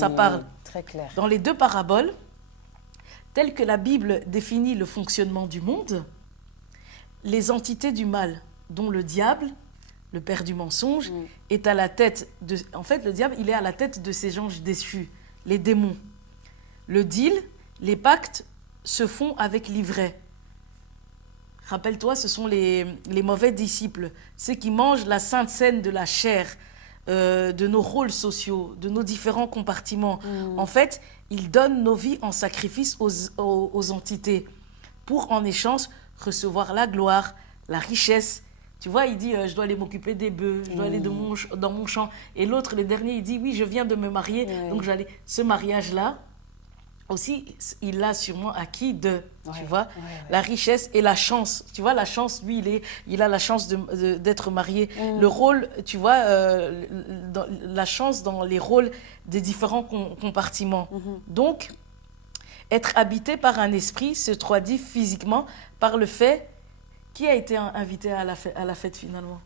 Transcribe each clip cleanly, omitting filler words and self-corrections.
Ça parle très clair. dans les deux paraboles, telles que la Bible définit le fonctionnement du monde, les entités du mal, dont le diable, le père du mensonge, est à la tête de... En fait, le diable, il est à la tête de ces anges déchus, les démons. Le deal, les pactes se font avec l'ivraie. Rappelle-toi, ce sont les mauvais disciples, ceux qui mangent la sainte scène de la chair, de nos rôles sociaux, de nos différents compartiments. En fait, ils donnent nos vies en sacrifice aux entités pour, en échange, recevoir la gloire, la richesse. Tu vois, il dit, je dois aller m'occuper des bœufs, je dois aller dans mon champ. Et l'autre, le dernier, il dit, oui, je viens de me marier, donc j'allais... Ce mariage-là, aussi, il l'a sûrement acquis tu vois, la richesse et la chance. Tu vois, la chance, lui, il a la chance d'être marié. Le rôle, tu vois, la chance dans les rôles des différents compartiments. Donc, être habité par un esprit se traduit physiquement par le fait qui a été invité à la fête finalement.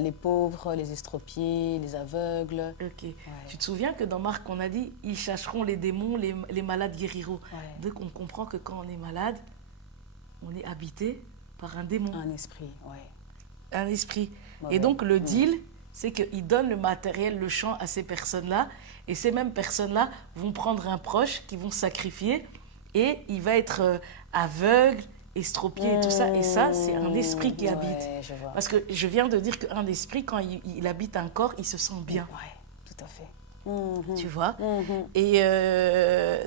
Les pauvres, les estropiés, les aveugles. Ok. Ouais. Tu te souviens que dans Marc, on a dit ils chasseront les démons, les malades guériront. Donc on comprend que quand on est malade, on est habité par un démon. Un esprit, Un esprit. Et donc le deal, c'est qu'ils donnent le matériel, le champ à ces personnes-là. Et ces mêmes personnes-là vont prendre un proche qui vont sacrifier. Et il va être aveugle, estropié et tout ça. Et ça, c'est un esprit qui habite. Parce que je viens de dire qu'un esprit, quand il habite un corps, il se sent bien. Oui, tout à fait. Tu vois. Et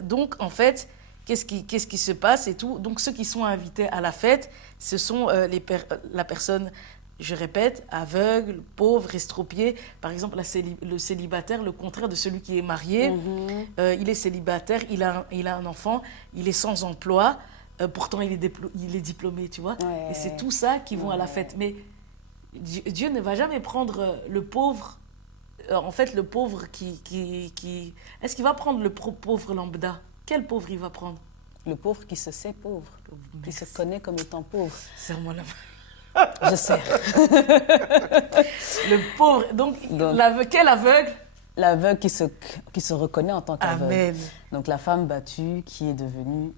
donc, en fait, qu'est-ce qui se passe et tout. Donc, ceux qui sont invités à la fête, ce sont la personne, je répète, aveugle, pauvre, estropié. Par exemple, le célibataire, le contraire de celui qui est marié. Il est célibataire, il a un enfant, il est sans emploi. Pourtant, il est diplômé, tu vois. Et c'est tout ça qui vont à la fête. Mais Dieu ne va jamais prendre le pauvre, en fait, le pauvre qui... Est-ce qu'il va prendre le pauvre lambda? Quel pauvre il va prendre? Le pauvre qui se sait pauvre, qui se connaît comme étant pauvre. Serre-moi la main. Je serre. Le pauvre. Donc quel aveugle? L'aveugle qui se reconnaît en tant qu'aveugle. Amen. Donc la femme battue qui est devenue,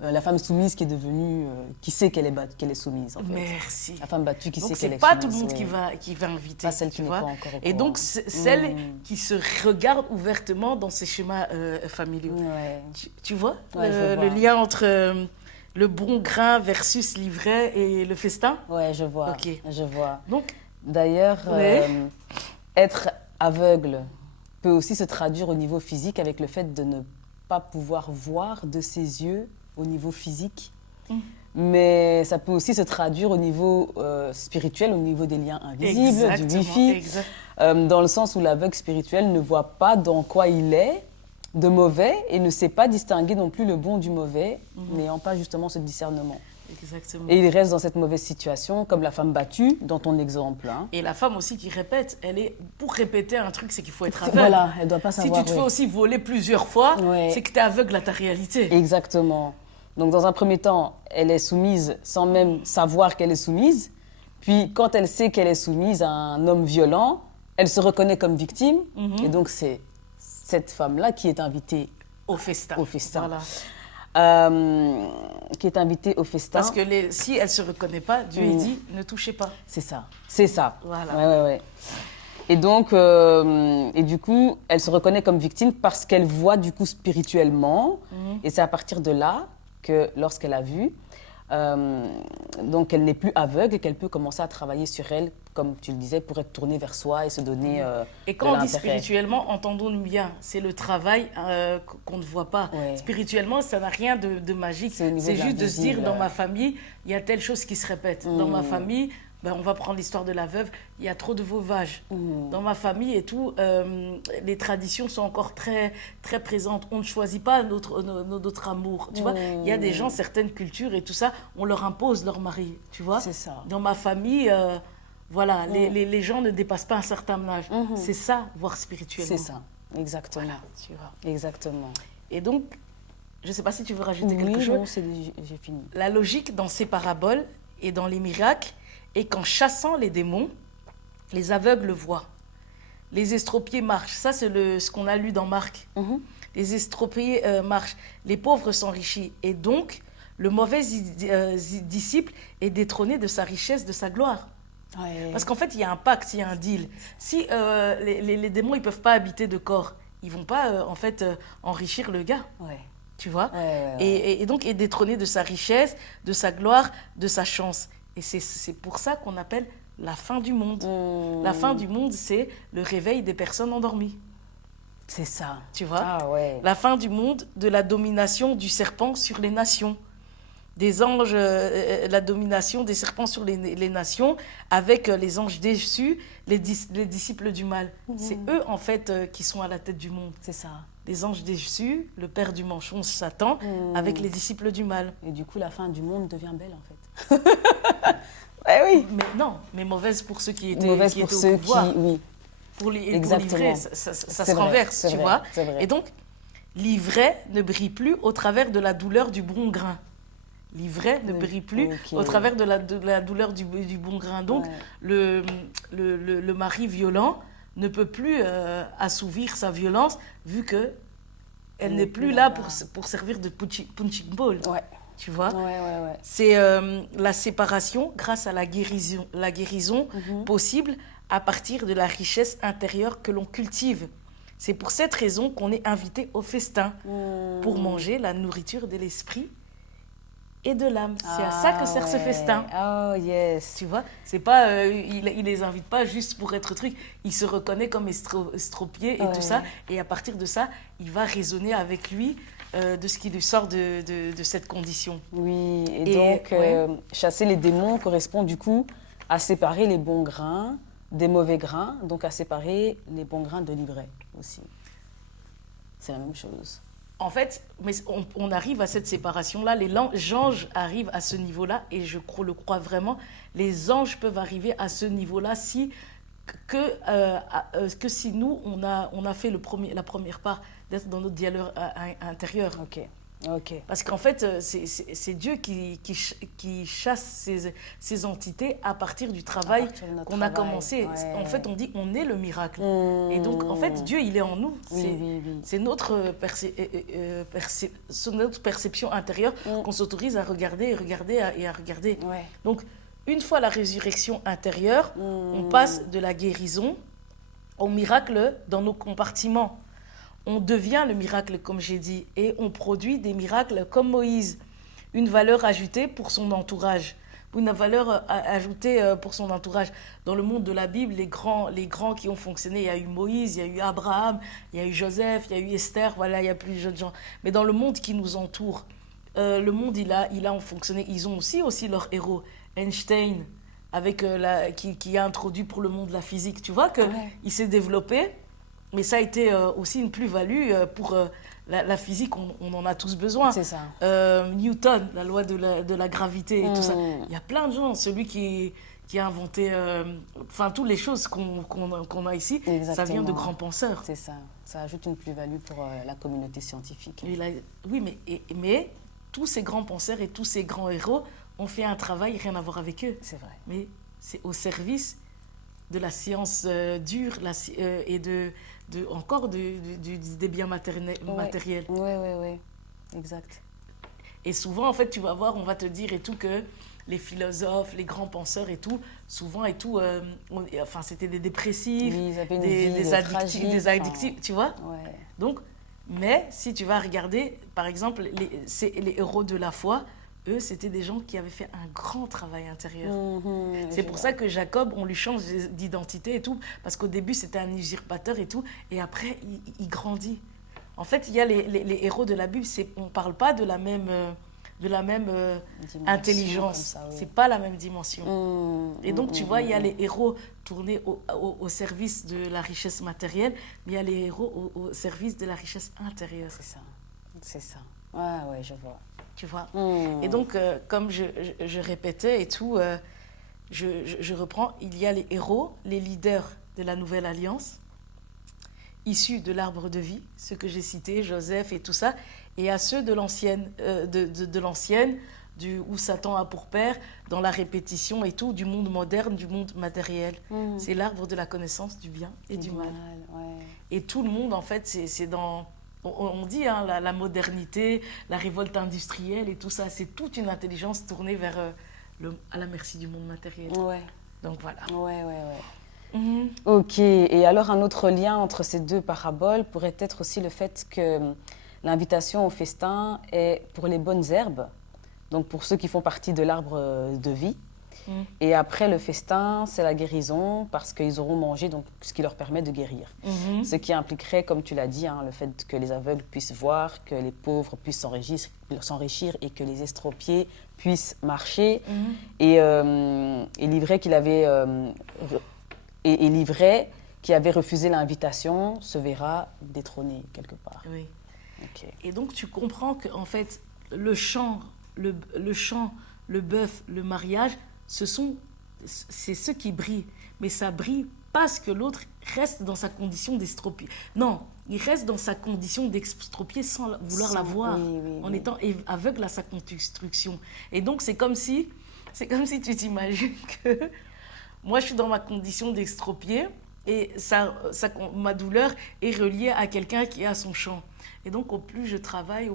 la femme soumise qui est devenue, qui sait qu'elle est soumise en fait. Merci. La femme battue qui sait qu'elle est soumise. Donc c'est pas tout le monde qui va inviter. Pas celle qui n'est pas encore au courant. Et donc celle qui se regarde ouvertement dans ses schémas familiaux. Tu vois, le lien entre le bon grain versus l'ivraie et le festin? Ouais, je vois. Ok. Je vois. Donc, d'ailleurs, être aveugle peut aussi se traduire au niveau physique avec le fait de ne pas pouvoir voir de ses yeux au niveau physique. Mais ça peut aussi se traduire au niveau spirituel, au niveau des liens invisibles, du wifi, dans le sens où l'aveugle spirituel ne voit pas dans quoi il est de mauvais et ne sait pas distinguer non plus le bon du mauvais, n'ayant pas justement ce discernement. Exactement. Et il reste dans cette mauvaise situation, comme la femme battue, dans ton exemple. Hein. Et la femme aussi qui répète, pour répéter un truc, c'est qu'il faut être aveugle. Voilà, elle ne doit pas savoir. Si tu te fais aussi voler plusieurs fois, c'est que tu es aveugle à ta réalité. Exactement. Donc dans un premier temps, elle est soumise sans même savoir qu'elle est soumise. Puis quand elle sait qu'elle est soumise à un homme violent, elle se reconnaît comme victime. Et donc c'est cette femme-là qui est invitée au festin. Voilà. Qui est invitée au festin. Parce que si elle ne se reconnaît pas, Dieu dit ne touchez pas. C'est ça. C'est ça. Voilà. Ouais. Et donc, et du coup, elle se reconnaît comme victime parce qu'elle voit du coup spirituellement. Et c'est à partir de là que lorsqu'elle a vu, donc elle n'est plus aveugle et qu'elle peut commencer à travailler sur elle, comme tu le disais, pour être tournée vers soi et se donner et quand on dit spirituellement, entendons-nous bien, c'est le travail qu'on ne voit pas. Spirituellement, ça n'a rien de magique. C'est juste de se dire, dans ma famille, il y a telle chose qui se répète. Dans ma famille, on va prendre l'histoire de la veuve, il y a trop de veuvage. Dans ma famille et tout, les traditions sont encore très, très présentes. On ne choisit pas notre amour. Tu vois, il y a des gens, certaines cultures et tout ça, on leur impose leur mari. Tu vois, c'est ça. Dans ma famille, voilà, les gens ne dépassent pas un certain âge. C'est ça, voir spirituellement. C'est ça, exactement. Voilà, tu vois. Exactement. Et donc, je ne sais pas si tu veux rajouter quelque chose. Non, j'ai fini. La logique dans ces paraboles et dans les miracles est qu'en chassant les démons, les aveugles voient. les estropiés marchent. Ça, c'est ce qu'on a lu dans Marc. Les estropiés marchent. Les pauvres s'enrichissent. Et donc, le mauvais disciple est détrôné de sa richesse, de sa gloire. Ouais. Parce qu'en fait, il y a un pacte, il y a un deal. Si les démons, ils ne peuvent pas habiter de corps, ils ne vont pas, en fait, enrichir le gars. Ouais. Tu vois, et donc, est détrôné de sa richesse, de sa gloire, de sa chance. Et c'est pour ça qu'on appelle la fin du monde. La fin du monde, c'est le réveil des personnes endormies. C'est ça. Tu vois, la fin du monde, de la domination du serpent sur les nations. Des anges, la domination des serpents sur les nations, avec les anges déçus, les disciples du mal. C'est eux, en fait, qui sont à la tête du monde. C'est ça. Les anges déçus, le père du mensonge, Satan, avec les disciples du mal. Et du coup, la fin du monde devient belle, en fait. Oui. Mais non, mais mauvaise pour ceux qui étaient, mauvaise pour ceux au pouvoir. Oui. Pour l'ivraie, ça se renverse, tu vois. Et donc, l'ivraie ne brille plus au travers de la douleur du bon grain. L'ivraie ne brille plus au travers de la douleur du bon grain. Donc, le mari violent ne peut plus assouvir sa violence, vu qu'elle n'est plus là pour servir de punching ball. Ouais. Tu vois, c'est la séparation grâce à la guérison possible à partir de la richesse intérieure que l'on cultive. C'est pour cette raison qu'on est invité au festin pour manger la nourriture de l'esprit et de l'âme. C'est à ça que sert ce festin. Oh, yes. Tu vois, c'est pas, il les invite pas juste pour être truc. Il se reconnaît comme estropié et tout ça. Et à partir de ça, il va raisonner avec lui de ce qui lui sort de cette condition. Oui, et donc, chasser les démons correspond du coup à séparer les bons grains des mauvais grains, donc à séparer les bons grains de l'ivraie aussi. C'est la même chose. En fait, mais on arrive à cette séparation-là, les anges arrivent à ce niveau-là, et je le crois vraiment, les anges peuvent arriver à ce niveau-là que si nous, on a fait la première part d'être dans notre dialogue intérieur. Ok. Parce qu'en fait, c'est Dieu qui chasse ces entités à partir du travail qu'on a commencé. Ouais. En fait, on dit on est le miracle. Et donc, en fait, Dieu, il est en nous. C'est notre perception intérieure qu'on s'autorise à regarder et à regarder. Ouais. Donc, une fois la résurrection intérieure, on passe de la guérison au miracle dans nos compartiments. On devient le miracle, comme j'ai dit, et on produit des miracles comme Moïse. Une valeur ajoutée pour son entourage. Une valeur ajoutée pour son entourage. Dans le monde de la Bible, les grands qui ont fonctionné, il y a eu Moïse, il y a eu Abraham, il y a eu Joseph, il y a eu Esther, voilà, il y a plusieurs gens. Mais dans le monde qui nous entoure, le monde, il a fonctionné. Ils ont aussi leurs héros. Einstein, avec, qui a introduit pour le monde la physique. Tu vois qu'il s'est développé. Mais ça a été aussi une plus-value pour la physique, on en a tous besoin. C'est ça. Newton, la loi de la gravité et tout ça. Il y a plein de gens, celui qui a inventé, toutes les choses qu'on a ici, ça vient de grands penseurs. C'est ça. Ça ajoute une plus-value pour la communauté scientifique. Oui, mais tous ces grands penseurs et tous ces grands héros ont fait un travail, rien à voir avec eux. C'est vrai. Mais c'est au service de la science dure et des biens matériels. Oui, exact. Et souvent, en fait, tu vas voir, on va te dire et tout que les philosophes, les grands penseurs et tout, souvent et tout, c'était des dépressifs, des addictifs, tu vois. Ouais. Donc, mais si tu vas regarder, par exemple, les héros de la foi, eux, c'était des gens qui avaient fait un grand travail intérieur. C'est pour ça que Jacob, on lui change d'identité et tout, parce qu'au début, c'était un usurpateur et tout, et après, il grandit. En fait, il y a les héros de la Bible, on ne parle pas de la même intelligence. Ça, oui. C'est pas la même dimension. Et donc, tu vois, il y a les héros tournés au service de la richesse matérielle, mais il y a les héros au service de la richesse intérieure. C'est ça. Ouais, je vois. Tu vois. Et donc, comme je répétais et tout, je reprends, il y a les héros, les leaders de la Nouvelle Alliance, issus de l'arbre de vie, ceux que j'ai cités, Joseph et tout ça, et à ceux de l'ancienne, où Satan a pour père, dans la répétition et tout, du monde moderne, du monde matériel. C'est l'arbre de la connaissance du bien et du mal. Ouais. Et tout le monde, en fait, c'est dans... On dit hein, la modernité, la révolte industrielle et tout ça, c'est toute une intelligence tournée vers à la merci du monde matériel. Ouais. Donc voilà. Ouais. Ok, et alors un autre lien entre ces deux paraboles pourrait être aussi le fait que l'invitation au festin est pour les bonnes herbes, donc pour ceux qui font partie de l'arbre de vie. Et après le festin, c'est la guérison parce qu'ils auront mangé, donc ce qui leur permet de guérir. Ce qui impliquerait, comme tu l'as dit, hein, le fait que les aveugles puissent voir, que les pauvres puissent s'enrichir et que les estropiés puissent marcher. Et l'ivraie qui avait refusé l'invitation se verra détrôné quelque part. Oui. Okay. Et donc tu comprends qu'en fait, le chant, le bœuf, le mariage, c'est ceux qui brillent. Mais ça brille parce que l'autre reste dans sa condition d'estropié. Non, il reste dans sa condition d'estropié sans vouloir la voir, en étant aveugle à sa construction. Et donc c'est comme si tu t'imagines que moi je suis dans ma condition d'estropié et ma douleur est reliée à quelqu'un qui a son chant. Et donc au plus je travaille,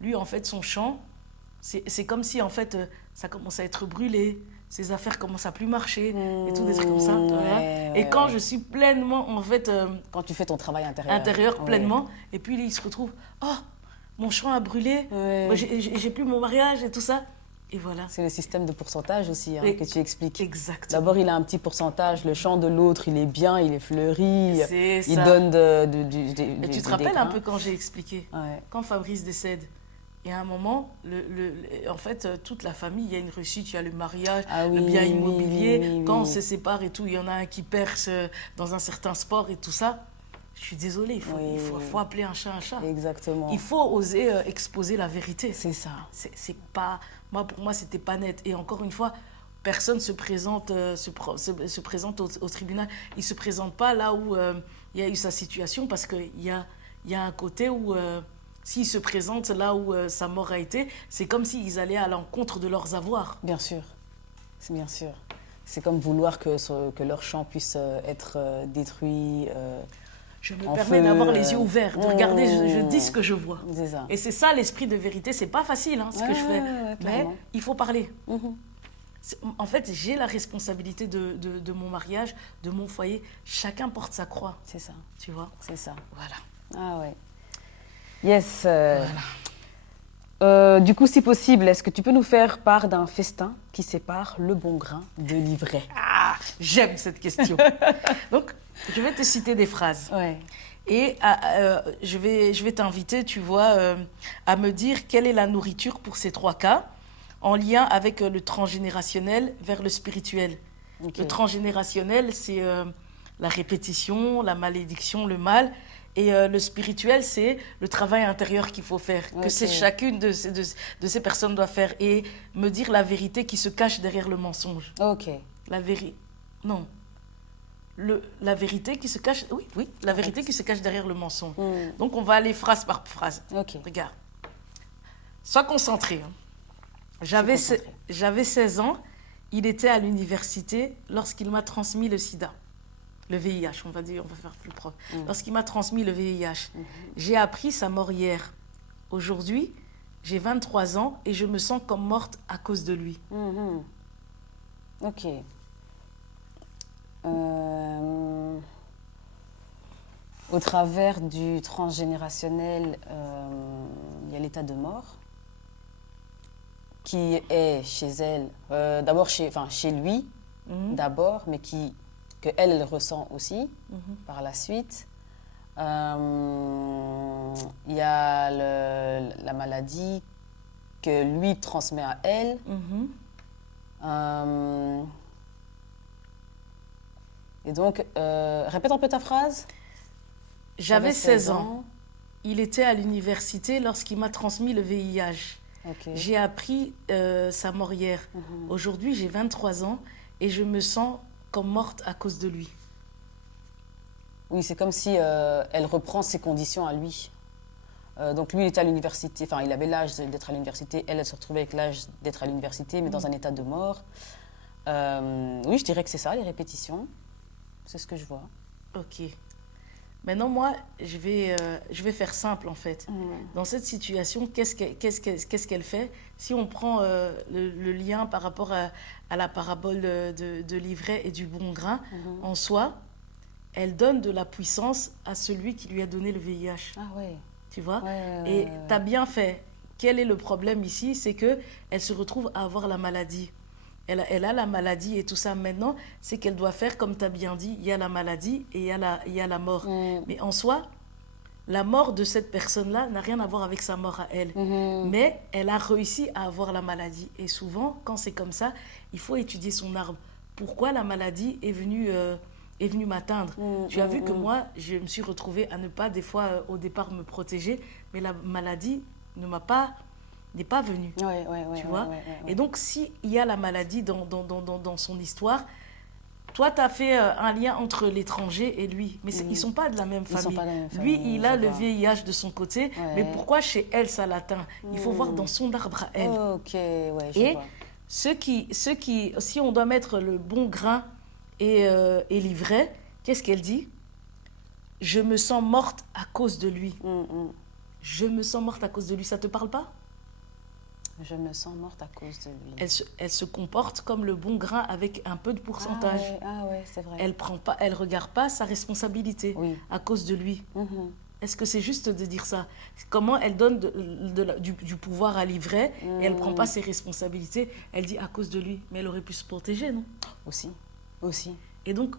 lui en fait son chant, c'est comme si en fait ça commence à être brûlé, ses affaires commencent à plus marcher et tout des trucs comme ça. Et quand je suis pleinement en fait quand tu fais ton travail intérieur pleinement, et puis il se retrouve, oh mon champ a brûlé, moi, j'ai plus mon mariage et tout ça. Et voilà. C'est le système de pourcentage aussi hein, que tu expliques. Exactement. D'abord, il a un petit pourcentage. Le champ de l'autre, il est bien, il est fleuri. Il donne Et tu te rappelles un peu quand j'ai expliqué, quand Fabrice décède, et à un moment, en fait, toute la famille, il y a une réussite, il y a le mariage, le bien immobilier. Quand on se sépare et tout, il y en a un qui perce dans un certain sport et tout ça. Je suis désolée, il faut appeler un chat un chat. Exactement. Il faut oser exposer la vérité. C'est ça. C'est pas... Pour moi, c'était pas net. Et encore une fois, personne se présente au tribunal. Il ne se présente pas là où il y a eu sa situation parce qu'il y a un côté où... S'ils se présentent là où sa mort a été, c'est comme s'ils allaient à l'encontre de leurs avoirs. Bien sûr, c'est bien sûr. C'est comme vouloir que leur champ puisse être détruit. Je me permets d'avoir les yeux ouverts, de regarder, je dis ce que je vois. C'est ça. Et c'est ça l'esprit de vérité. C'est pas facile ce que je fais, mais il faut parler. En fait, j'ai la responsabilité de mon mariage, de mon foyer. Chacun porte sa croix. C'est ça. Tu vois? C'est ça. Voilà. Ah ouais. Yes. Voilà. Du coup, si possible, est-ce que tu peux nous faire part d'un festin qui sépare le bon grain de l'ivraie? Ah, j'aime cette question. Donc, je vais te citer des phrases. Ouais. Et je vais t'inviter, tu vois, à me dire quelle est la nourriture pour ces trois cas, en lien avec le transgénérationnel vers le spirituel. Okay. Le transgénérationnel, c'est la répétition, la malédiction, le mal. Et le spirituel, c'est le travail intérieur qu'il faut faire, que c'est chacune de ces personnes doit faire. Et me dire la vérité qui se cache derrière le mensonge. Ok. La vérité. Non. La vérité qui se cache. Oui, la vérité qui se cache derrière le mensonge. Donc on va aller phrase par phrase. Ok. Regarde. Sois concentré. J'avais 16 ans, il était à l'université lorsqu'il m'a transmis le sida. Le VIH, on va faire plus proche. Lorsqu'il m'a transmis le VIH, j'ai appris sa mort hier. Aujourd'hui, j'ai 23 ans et je me sens comme morte à cause de lui. Ok. Au travers du transgénérationnel, il y a l'état de mort qui est chez elle, d'abord chez lui, d'abord, mais qu'elle ressent aussi par la suite. Il y a la maladie que lui transmet à elle. Et donc, répète un peu ta phrase. J'avais 16 ans. Il était à l'université lorsqu'il m'a transmis le VIH. Okay. J'ai appris sa mort hier. Aujourd'hui, j'ai 23 ans et je me sens comme morte à cause de lui. Oui, c'est comme si elle reprend ses conditions à lui. Donc lui, il était à l'université, enfin, il avait l'âge d'être à l'université. Elle se retrouvait avec l'âge d'être à l'université, mais dans un état de mort. Oui, je dirais que c'est ça, les répétitions. C'est ce que je vois. Ok. Maintenant, moi, je vais faire simple, en fait. Dans cette situation, qu'est-ce qu'elle fait? Si on prend le lien par rapport à la parabole de l'ivraie et du bon grain, en soi, elle donne de la puissance à celui qui lui a donné le VIH. Ah ouais. Tu vois? Ouais, Et tu as bien fait. Quel est le problème ici? C'est qu'elle se retrouve à avoir la maladie. Elle a la maladie et tout ça. Maintenant, c'est qu'elle doit faire, comme tu as bien dit, il y a la maladie et il y a la mort. Mais en soi, la mort de cette personne-là n'a rien à voir avec sa mort à elle. Mais elle a réussi à avoir la maladie. Et souvent, quand c'est comme ça, il faut étudier son arbre. Pourquoi la maladie est venue m'atteindre? Tu as vu que moi, je me suis retrouvée à ne pas, des fois, au départ, me protéger. Mais la maladie n'est pas venue. Tu vois? Et donc, s'il y a la maladie dans son histoire, toi, tu as fait un lien entre l'étranger et lui. Mais ils ne sont pas de la même famille. Lui, il a le VIH de son côté. Mais pourquoi chez elle, ça l'atteint? Il faut voir dans son arbre à elle. Et si on doit mettre le bon grain et l'ivraie, qu'est-ce qu'elle dit? Je me sens morte à cause de lui. Je me sens morte à cause de lui. Ça ne te parle pas? Je me sens morte à cause de lui. Elle se comporte comme le bon grain avec un peu de pourcentage. C'est vrai. Elle regarde pas sa responsabilité à cause de lui. Est-ce que c'est juste de dire ça? Comment elle donne du pouvoir à l'ivraie et elle prend pas ses responsabilités? Elle dit à cause de lui. Mais elle aurait pu se protéger, non? Aussi. Et donc,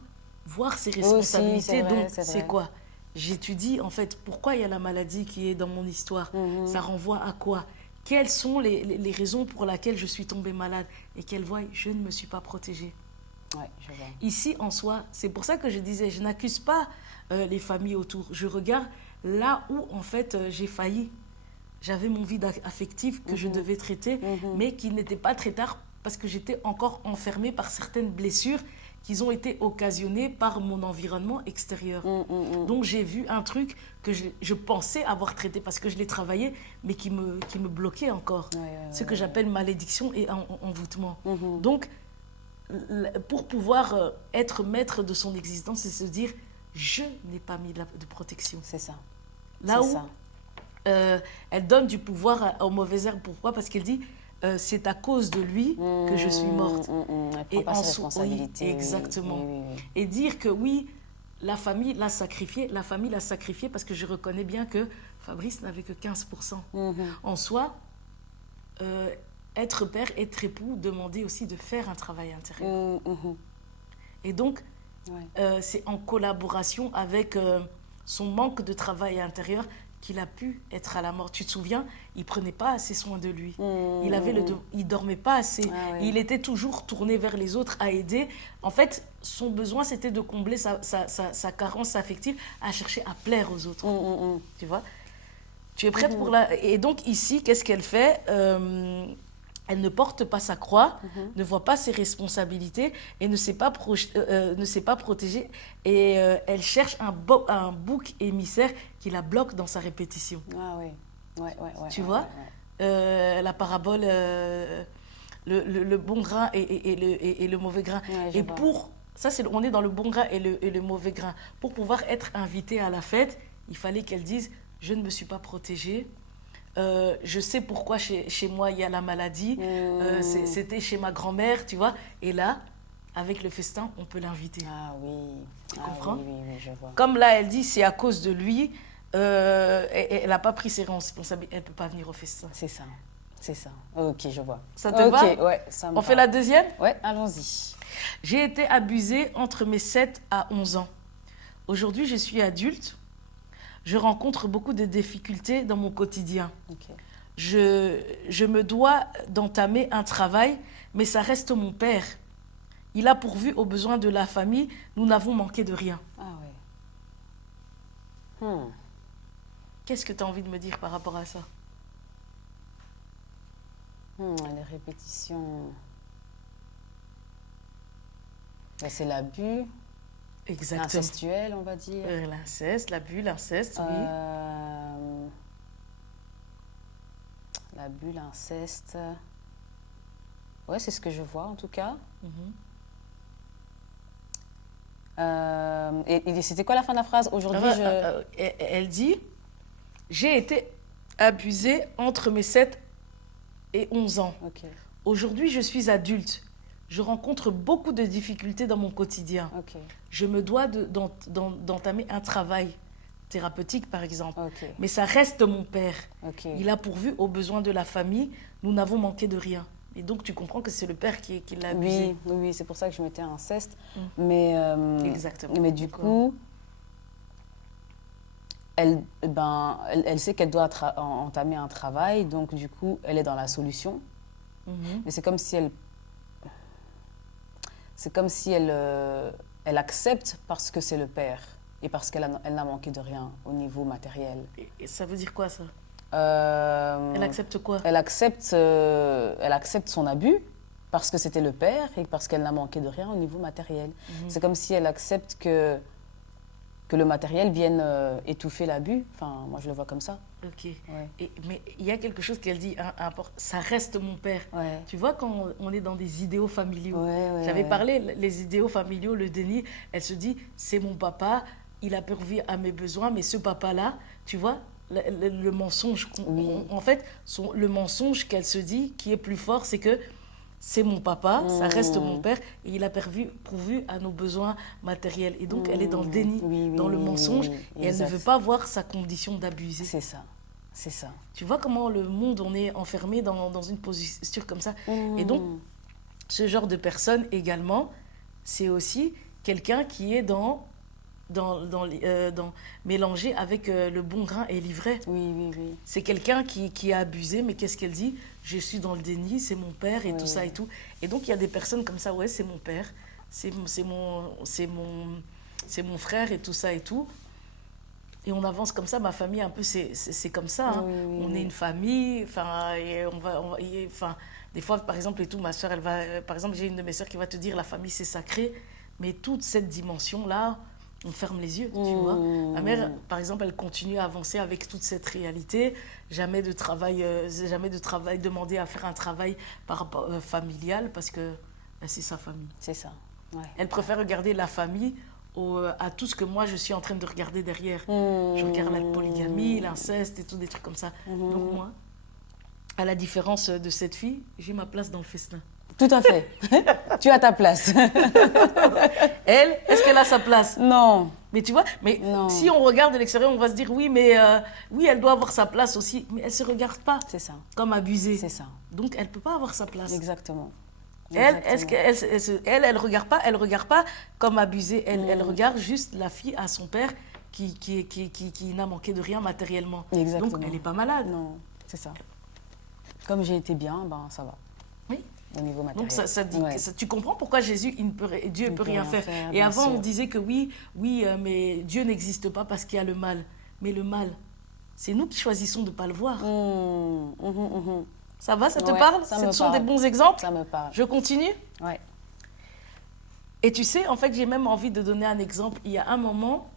voir ses responsabilités, c'est quoi? J'étudie, en fait, pourquoi il y a la maladie qui est dans mon histoire. Ça renvoie à quoi? Quelles sont les raisons pour lesquelles je suis tombée malade? Et qu'elle voie, je ne me suis pas protégée. Je vois. Ici, en soi, c'est pour ça que je disais, je n'accuse pas les familles autour. Je regarde là où, en fait, j'ai failli. J'avais mon vide affectif que je devais traiter, mais qui n'était pas traitable parce que j'étais encore enfermée par certaines blessures qui ont été occasionnées par mon environnement extérieur. Donc j'ai vu un truc que je pensais avoir traité parce que je l'ai travaillé, mais qui me bloquait encore. Ce que j'appelle malédiction et envoûtement. Donc, pour pouvoir être maître de son existence, c'est se dire, je n'ai pas mis de protection. C'est ça. Là où elle donne du pouvoir aux mauvaises herbes. Pourquoi? Parce qu'elle dit, c'est à cause de lui que je suis morte. Elle prend pas ses responsabilités. Exactement. Et dire que oui, la famille l'a sacrifié parce que je reconnais bien que Fabrice n'avait que 15%. En soi, être père, être époux, demander aussi de faire un travail intérieur. Et donc, c'est en collaboration avec son manque de travail intérieur qu'il a pu être à la mort. Tu te souviens, il ne prenait pas assez soin de lui. Il dormait pas assez. Il était toujours tourné vers les autres à aider. En fait, son besoin, c'était de combler sa carence affective, à chercher à plaire aux autres. Tu vois? Tu es prête pour la... Et donc ici, qu'est-ce qu'elle fait? Elle ne porte pas sa croix, ne voit pas ses responsabilités et ne s'est pas protégée. Et elle cherche un bouc émissaire qui la bloque dans sa répétition. Tu vois? La parabole, le bon grain et le mauvais grain. Et pour... Ça, on est dans le bon grain et le mauvais grain. Pour pouvoir être invitée à la fête, il fallait qu'elle dise « Je ne me suis pas protégée ». Je sais pourquoi chez moi il y a la maladie, c'était chez ma grand-mère, tu vois. Et là, avec le festin, on peut l'inviter. Tu comprends? Oui, je vois. Comme là, elle dit, c'est à cause de lui, elle n'a pas pris ses responsabilités, elle ne peut pas venir au festin. C'est ça. Ok, je vois. Ça te va? Ouais, ça me On fait la deuxième? Ouais, allons-y. J'ai été abusée entre mes 7 à 11 ans. Aujourd'hui, je suis adulte. Je rencontre beaucoup de difficultés dans mon quotidien. Je me dois d'entamer un travail, mais ça reste mon père. Il a pourvu aux besoins de la famille. Nous n'avons manqué de rien. Qu'est-ce que tu as envie de me dire par rapport à ça? Les répétitions... c'est l'abus. Exactement. Incestuel, on va dire. L'inceste, l'abus, l'inceste, oui. L'abus, l'inceste. Ouais, c'est ce que je vois en tout cas. Et c'était quoi la fin de la phrase? Aujourd'hui, Elle dit, j'ai été abusée entre mes 7 et 11 ans. Ok. Aujourd'hui, je suis adulte. Je rencontre beaucoup de difficultés dans mon quotidien. Ok. Je me dois d'entamer un travail thérapeutique, par exemple. Ok. Mais ça reste mon père. Ok. Il a pourvu aux besoins de la famille. Nous n'avons manqué de rien. Et donc, tu comprends que c'est le père qui l'a abusé. Oui, c'est pour ça que je mettais inceste. Exactement. Mais du coup, elle sait qu'elle doit entamer un travail. Donc, du coup, elle est dans la solution. Mais c'est comme si elle accepte parce que c'est le père et parce qu'elle n'a manqué de rien au niveau matériel. Et ça veut dire quoi, ça? Elle accepte quoi? Elle accepte son abus parce que c'était le père et parce qu'elle n'a manqué de rien au niveau matériel. C'est comme si elle accepte que le matériel vienne étouffer l'abus. Enfin, moi, je le vois comme ça. Ok. Ouais. Mais il y a quelque chose qu'elle dit, ça reste mon père. Ouais. Tu vois, quand on est dans des idéaux familiaux, J'avais parlé, les idéaux familiaux, le déni, elle se dit, c'est mon papa, il a pourvu à mes besoins, mais ce papa-là, tu vois, le mensonge, en fait, le mensonge qu'elle se dit, qui est plus fort, c'est que c'est mon papa, ça reste mon père, et il a pourvu à nos besoins matériels. Et donc, elle est dans le déni, dans le mensonge, et elle ne veut pas voir sa condition d'abusée. C'est ça, c'est ça. Tu vois comment le monde, on est enfermé dans une posture comme ça. Et donc, ce genre de personne également, c'est aussi quelqu'un qui est mélangé avec le bon grain et l'ivraie. Oui. C'est quelqu'un qui a abusé, mais qu'est-ce qu'elle dit? Je suis dans le déni, c'est mon père et tout ça et tout. Et donc, il y a des personnes comme ça, ouais, c'est mon père, c'est mon frère et tout ça et tout. Et on avance comme ça, ma famille, un peu, c'est comme ça. Hein. On est une famille, enfin, des fois, par exemple, et tout, ma soeur, par exemple, j'ai une de mes soeurs qui va te dire, la famille, c'est sacré, mais toute cette dimension-là, on ferme les yeux, tu vois. Ma mère, par exemple, elle continue à avancer avec toute cette réalité. Jamais de travail demandé à faire un travail familial parce que c'est sa famille. C'est ça. Ouais. Elle préfère regarder la famille à tout ce que moi, je suis en train de regarder derrière. Je regarde la polygamie, l'inceste et tout, des trucs comme ça. Donc moi, à la différence de cette fille, j'ai ma place dans le festin. Tout à fait. Tu as ta place. Elle, est-ce qu'elle a sa place? Non. Mais tu vois, si on regarde de l'extérieur, on va se dire oui, mais oui, elle doit avoir sa place aussi. Mais elle ne se regarde pas comme abusée. C'est ça. Donc, elle ne peut pas avoir sa place. Exactement. Elle, elle regarde pas comme abusée. Elle regarde juste la fille à son père qui n'a manqué de rien matériellement. Exactement. Donc, elle n'est pas malade. Non, c'est ça. Comme j'ai été bien, ça va. Oui. Au niveau matériel. Donc, tu comprends pourquoi Dieu ne peut rien faire. Et avant, on disait que oui, mais Dieu n'existe pas parce qu'il y a le mal. Mais le mal, c'est nous qui choisissons de ne pas le voir. Ça va, ça te parle? Ce sont des bons exemples? Ça me parle. Je continue? Ouais. Et tu sais, en fait, j'ai même envie de donner un exemple. Il y a un moment,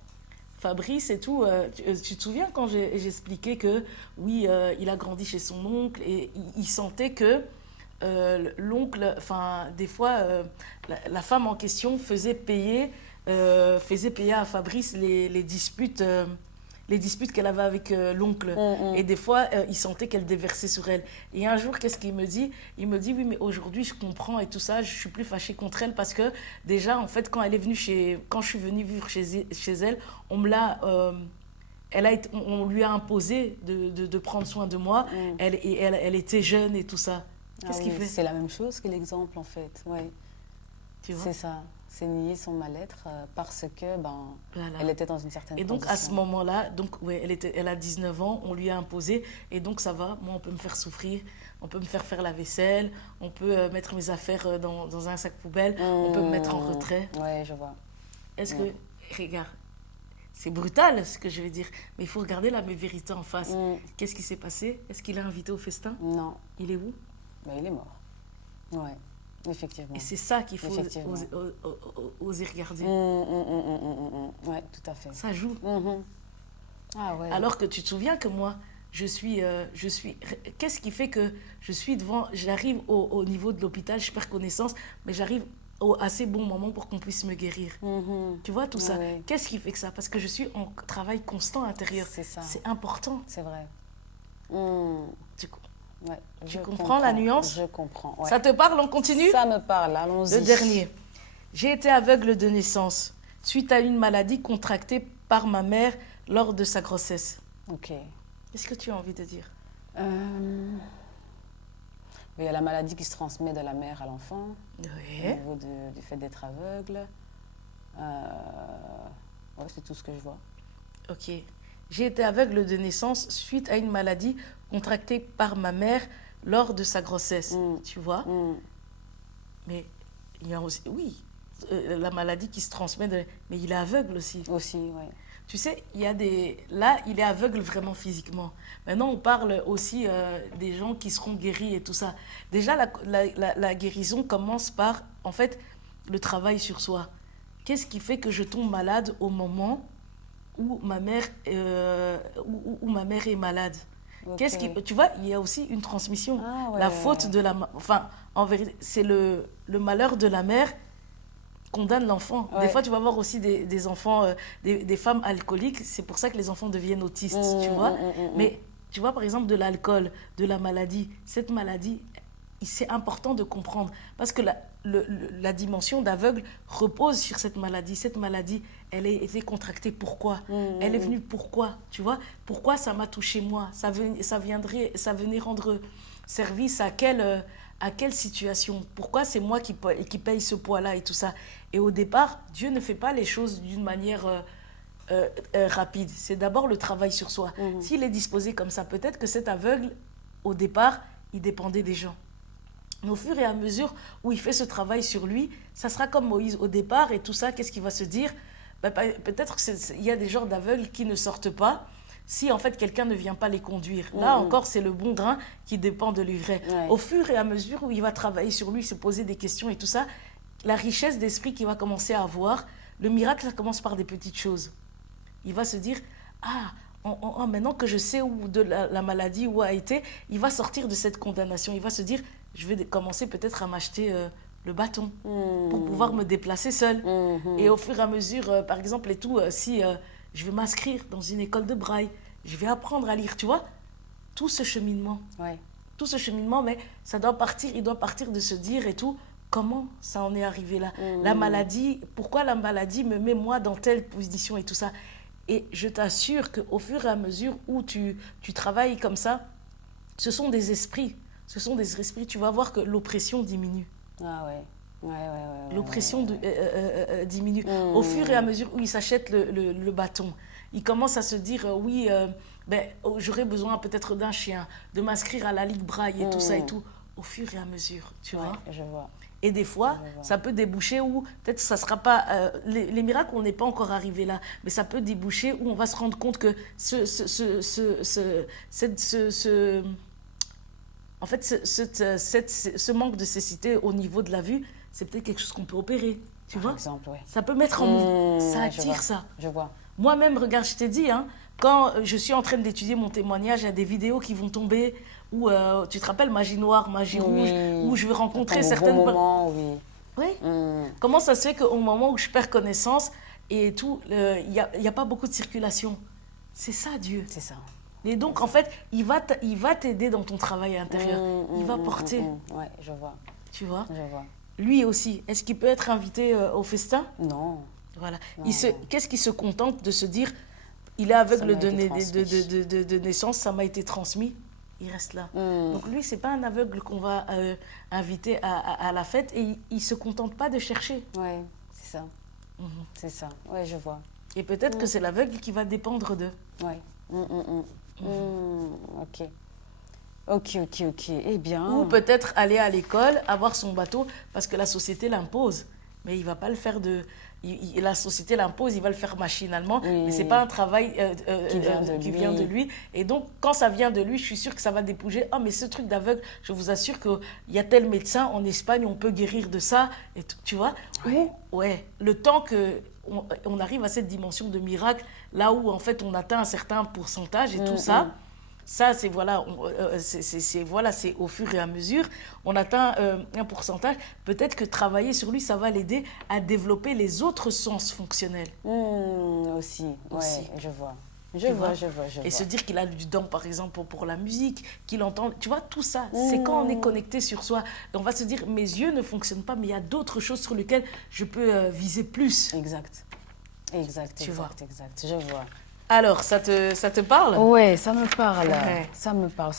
Fabrice et tout, tu te souviens quand j'expliquais que, oui, il a grandi chez son oncle et il sentait que l'oncle, enfin, des fois, la femme en question faisait payer à Fabrice les disputes qu'elle avait avec l'oncle. Et des fois, il sentait qu'elle déversait sur elle. Et un jour, qu'est-ce qu'il me dit? Il me dit, oui, mais aujourd'hui, je comprends et tout ça, je suis plus fâchée contre elle parce que déjà, en fait, quand je suis venue vivre chez elle, on lui a imposé de prendre soin de moi. Elle était jeune et tout ça. Qu'est-ce qu'il fait? C'est la même chose que l'exemple, en fait. Ouais. Tu vois? C'est ça. C'est nier son mal-être parce que elle était dans une certaine condition. Et donc, condition. à ce moment-là, elle a 19 ans, on lui a imposé. Et donc, ça va. Moi, on peut me faire souffrir. On peut me faire la vaisselle. On peut mettre mes affaires dans un sac poubelle. On peut me mettre en retrait. Ouais, je vois. Est-ce que... Regarde. C'est brutal, ce que je vais dire. Mais il faut regarder la vérité en face. Qu'est-ce qui s'est passé? Est-ce qu'il est invité au festin? Non. Il est où? Il est mort. Ouais. Effectivement. Et c'est ça qu'il faut oser regarder. Ouais, tout à fait. Ça joue. Ah ouais. Alors que tu te souviens que moi, Qu'est-ce qui fait que j'arrive au niveau de l'hôpital, je perds connaissance, mais j'arrive au assez bon moment pour qu'on puisse me guérir. Tu vois tout ça? Oui. Qu'est-ce qui fait que ça? Parce que je suis en travail constant intérieur. C'est ça. C'est important. C'est vrai. Tu comprends la nuance? Je comprends. Ouais. Ça te parle? On continue? Ça me parle, allons-y. Le dernier. J'ai été aveugle de naissance suite à une maladie contractée par ma mère lors de sa grossesse. Ok. Qu'est-ce que tu as envie de dire? Il y a la maladie qui se transmet de la mère à l'enfant, Oui. au niveau du fait d'être aveugle. C'est tout ce que je vois. Ok. J'ai été aveugle de naissance suite à une maladie contractée par ma mère lors de sa grossesse. Tu vois? Mais il y a aussi, oui, la maladie qui se transmet, mais il est aveugle aussi. Aussi, oui. Tu sais, là, il est aveugle vraiment physiquement. Maintenant, on parle aussi des gens qui seront guéris et tout ça. Déjà, la guérison commence par, en fait, le travail sur soi. Qu'est-ce qui fait que je tombe malade au moment où ma mère est malade? Okay. Tu vois, il y a aussi une transmission. La faute de la... Enfin, en vérité, c'est le malheur de la mère condamne l'enfant. Des fois, tu vas voir aussi des enfants, des femmes alcooliques. C'est pour ça que les enfants deviennent autistes, tu vois. Mais tu vois, par exemple, de l'alcool, de la maladie. Cette maladie, c'est important de comprendre. Parce que la dimension d'aveugle repose sur cette maladie. Cette maladie, elle a été contractée. Pourquoi? Elle est venue pourquoi? Tu vois? Pourquoi ça m'a touché moi? Ça venait rendre service à quelle situation? Pourquoi c'est moi qui paye ce poids-là et tout ça? Et au départ, Dieu ne fait pas les choses d'une manière rapide. C'est d'abord le travail sur soi. S'il est disposé comme ça, peut-être que cet aveugle, au départ, il dépendait des gens. Mais au fur et à mesure où il fait ce travail sur lui, ça sera comme Moïse au départ et tout ça, qu'est-ce qu'il va se dire? Peut-être qu'il y a des genres d'aveugles qui ne sortent pas si en fait quelqu'un ne vient pas les conduire. Là encore, c'est le bon grain qui dépend de l'ivraie. Au fur et à mesure où il va travailler sur lui, se poser des questions et tout ça, la richesse d'esprit qu'il va commencer à avoir, le miracle, ça commence par des petites choses. Il va se dire, maintenant que je sais où de la maladie où a été, il va sortir de cette condamnation. Il va se dire, je vais commencer peut-être à m'acheter le bâton pour pouvoir me déplacer seul. Et au fur et à mesure, par exemple, si je vais m'inscrire dans une école de braille, je vais apprendre à lire, tu vois, tout ce cheminement. Tout ce cheminement, mais il doit partir de se dire et tout, comment ça en est arrivé là? La maladie, pourquoi la maladie me met moi dans telle position et tout ça? Et je t'assure qu'au fur et à mesure où tu travailles comme ça, ce sont des esprits. Tu vas voir que l'oppression diminue. L'oppression diminue. Au fur et à mesure où il s'achète le bâton, il commence à se dire, j'aurais besoin peut-être d'un chien, de m'inscrire à la Ligue Braille et tout ça et tout. Au fur et à mesure, tu vois. Je vois. Et des fois, ça peut déboucher où, peut-être ça ne sera pas... les miracles, on n'est pas encore arrivé là, mais ça peut déboucher où on va se rendre compte que ce manque de cécité au niveau de la vue, c'est peut-être quelque chose qu'on peut opérer, tu vois. Par exemple, oui. Ça peut mettre en mouvement, ça attire ça. Je vois. Moi-même, regarde, je t'ai dit, quand je suis en train d'étudier mon témoignage, il y a des vidéos qui vont tomber où, tu te rappelles, magie noire, magie rouge, où je vais rencontrer certaines... Oui. Comment ça se fait qu'au moment où je perds connaissance et tout, il n'y a pas beaucoup de circulation? C'est ça, Dieu. C'est ça. Et donc, en fait, il va t'aider dans ton travail intérieur. Il va porter. Oui, je vois. Tu vois? Je vois. Lui aussi, est-ce qu'il peut être invité au festin? Non. Voilà. Qu'est-ce qui se contente de se dire, il est aveugle de naissance, ça m'a été transmis, il reste là. Donc lui, ce n'est pas un aveugle qu'on va inviter à la fête et il ne se contente pas de chercher. Oui, c'est ça. C'est ça. Oui, je vois. Et peut-être que c'est l'aveugle qui va dépendre d'eux. Oui. Ok. Eh bien... Ou peut-être aller à l'école, avoir son bateau, parce que la société l'impose. Mais il ne va pas le faire la société l'impose, il va le faire machinalement. Mais ce n'est pas un travail qui vient de lui. Et donc, quand ça vient de lui, je suis sûre que ça va déboucher. Mais ce truc d'aveugle, je vous assure qu'il y a tel médecin en Espagne, on peut guérir de ça. Et tu vois? Le temps qu'on arrive à cette dimension de miracle, là où en fait on atteint un certain pourcentage et tout ça, Ça, c'est voilà, voilà, c'est au fur et à mesure, on atteint un pourcentage. Peut-être que travailler sur lui, ça va l'aider à développer les autres sens fonctionnels. Aussi, ouais, je vois. Je vois. Et se dire qu'il a du don, par exemple, pour la musique, qu'il entend. Tu vois, tout ça, c'est quand on est connecté sur soi. On va se dire, mes yeux ne fonctionnent pas, mais il y a d'autres choses sur lesquelles je peux viser plus. Exact. Je vois. Alors, ça te parle? Ouais, ça me parle. Ouais. Ça me parle.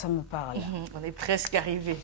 On est presque arrivé.